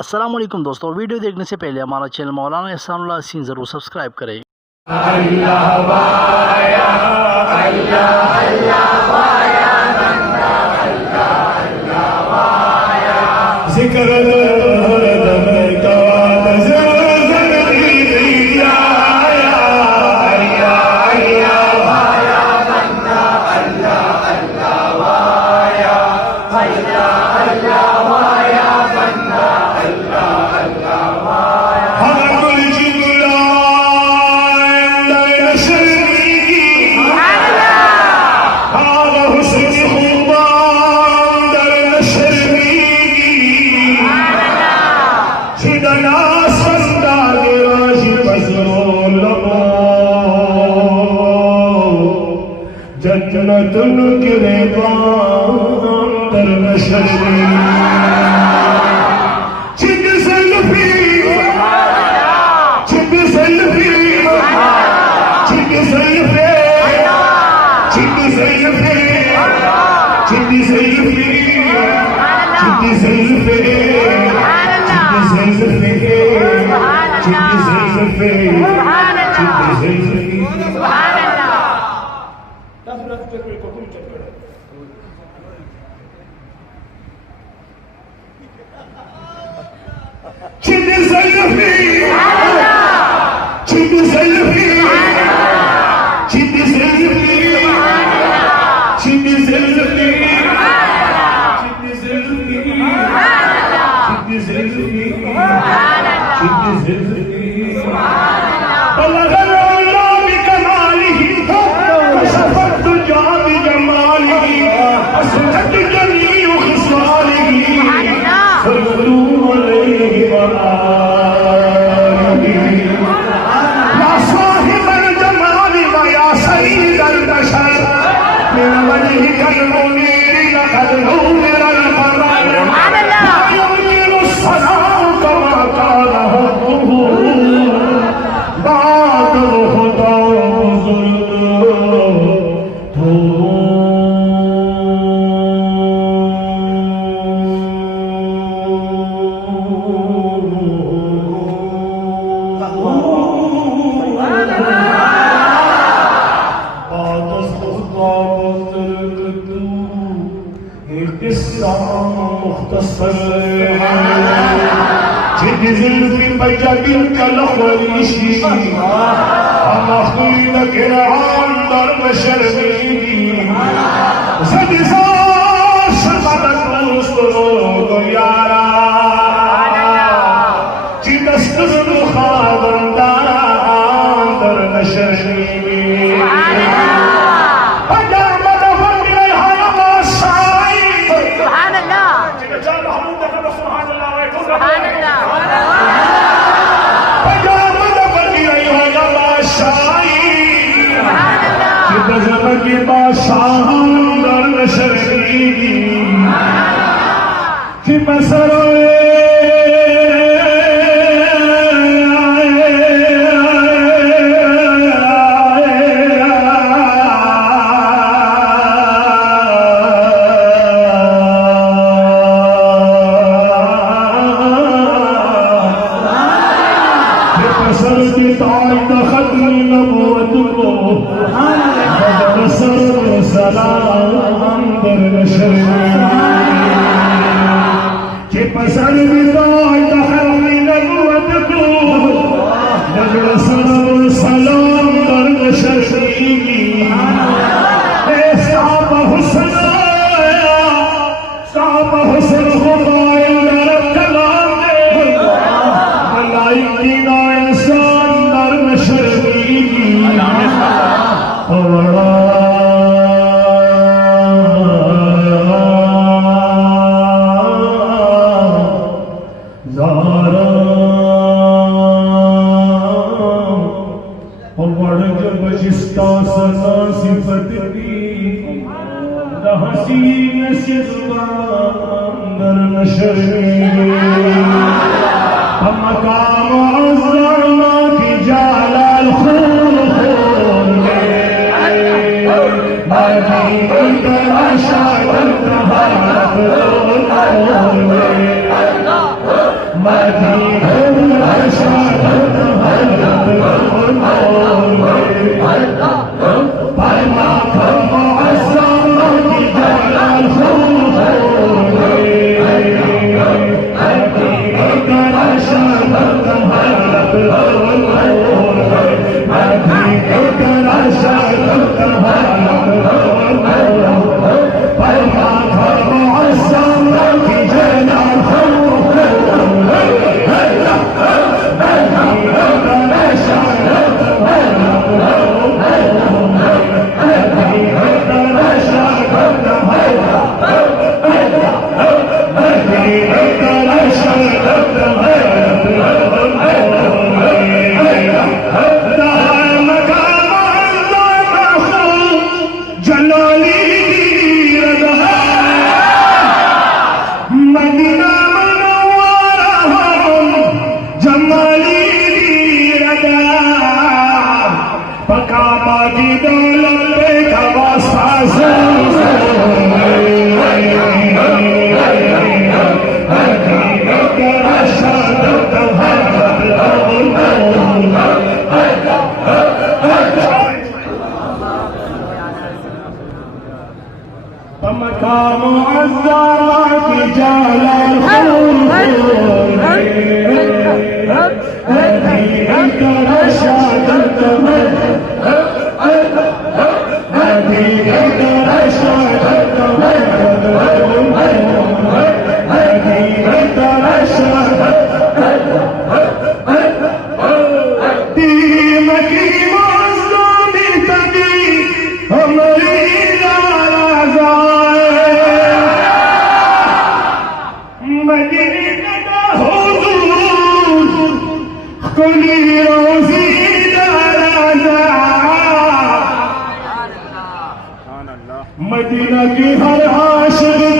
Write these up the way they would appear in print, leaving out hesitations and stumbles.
अस्सलाम वालेकुम दोस्तों, वीडियो देखने से पहले हमारा चैनल मौलाना इहसान हसीन ज़रूर सब्सक्राइब करें। अल्लाह वाया, अल्लाह अल्लाह वाया, बंदा अल्लाह अल्लाह वाया, जिक्र दम का ज़िंदगी दिया, अल्लाह अल्लाह वाया, बंदा अल्लाह अल्लाह वाया, अल्लाह अल्लाह वाया, बंदा अल्लाह अल्लाह वाया। हर कुल जिब्रा जन्नतुल गिरबान दर नशरी छिद सल्फी छिद सल्फी छिद सल्फी छिद सल्फी छिद सल्फी छिद सल्फी छिद सल्फी छिद सल्फी छिद सल्फी छिद सल्फी छिद सल्फी छिद सल्फी छिद सल्फी छिद सल्फी छिद सल्फी छिद सल्फी बलगल अल्लाह बिकमालिही कशफत दुजा बिजमालिही असकत जमीउ खिसालिही सल्लल्लाहु अलैहि व आलिही या साहिबल जमाल व या सय्यिदल बशर मिन वजहिकल मुनीर लक़द नूरल बरर युमिनु सलाम कमा कान हुब्बुहु बाद खुदा في بجبين كالخوانيشي أما خيلك العام ضرب شرميني زد زاش مدد مصدرود يارا جي دستر خادم داران درب شرميني के बादशाह दर शरीरी कि बसरोए बसर की ताज तखत नबूवत को सलाम दर के पसंद बिताई तहरी नबूवत को नजर सलाम दर शर्मी साब हुस्न खुदाए दर कलाम मलाई की ना इंसान दर शर्मी हसीन से जुबान दर नशरी मकाम अज़्ज़मा की जालाल खून खून मदीन तराशा तहारत मदीना की हर आशिक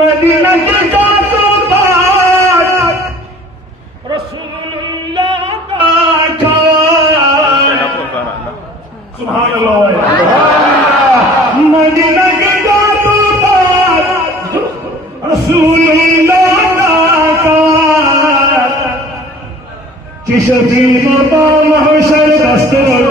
मदीना के गातों पर रसूलुल्लाह का सुभान अल्लाह मदीना के गातों पर रसूलुल्लाह का कि शफी बाबा महशर दस्तवर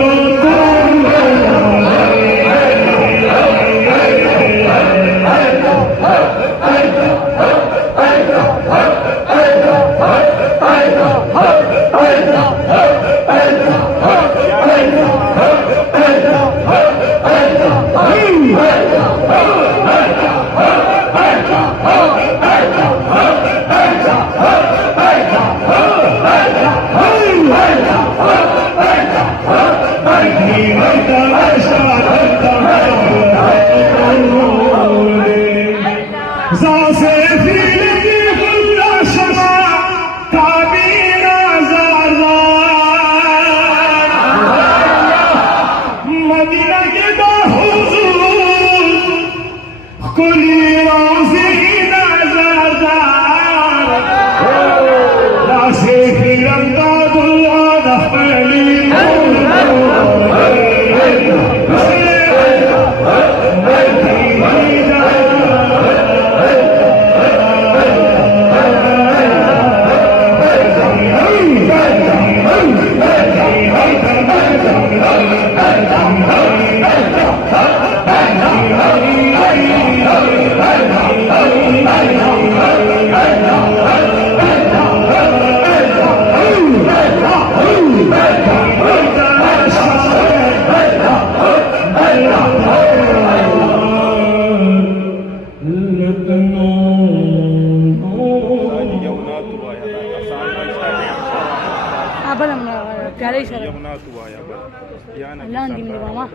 احسان دي من ماما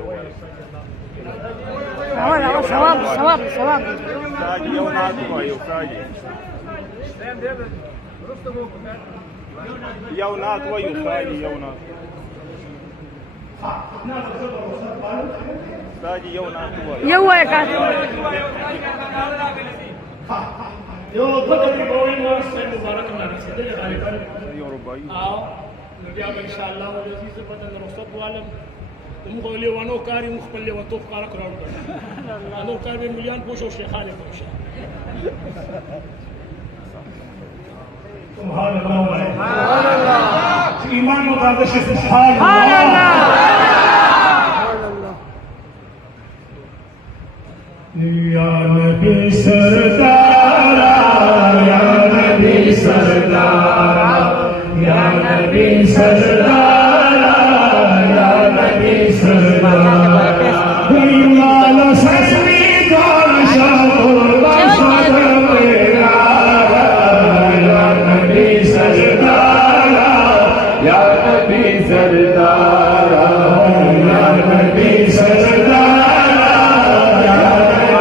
ثواب ساجي يو نات ويو ساجي يو نات ويو ساجي يو نات ساجي يو نات ويو يو ہے کا يو بدر بوين واسع مبارك الله نسيت غالبا يو رباي نجاب ان شاء الله والعزيز بدل رصد والم مغولي وانو كاري مخبل وتوف قارك راود انو كاري مليون بوشو شيخانه بوشا سبحان الله سبحان الله ايمان مقدس سبحان الله يا نبي سردار يا نبي سردار يا نبي سردار يا نبي سردار ويمال سسمي دار شاطر بشر يا نبي سردار يا نبي سردار يا نبي سردار يا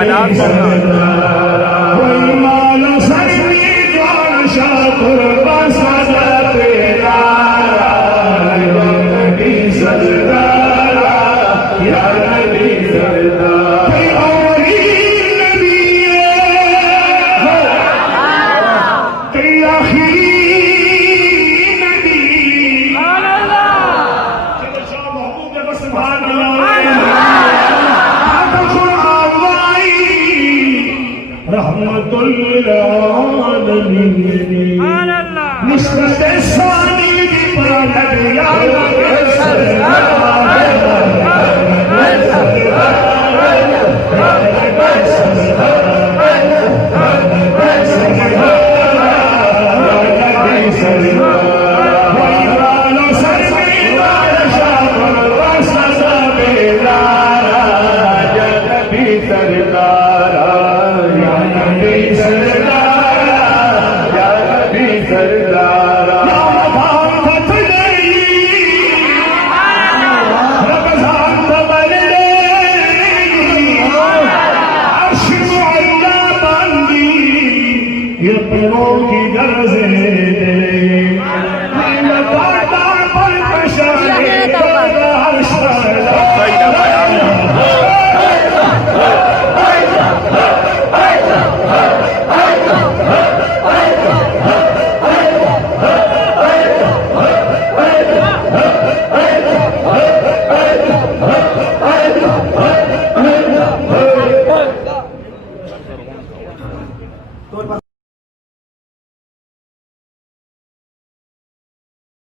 نبي سردار ويمال سسمي دار شاطر بشر يا نبي سردار يا نبي سردار في أولين نبي في آخرين نبي سبحان الله شاء محبوب بس سبحان الله هذا القرآن وعي رحمة للعالمين نسبة الثاني ببرد يا نبي ये पेड़ों की गर्ज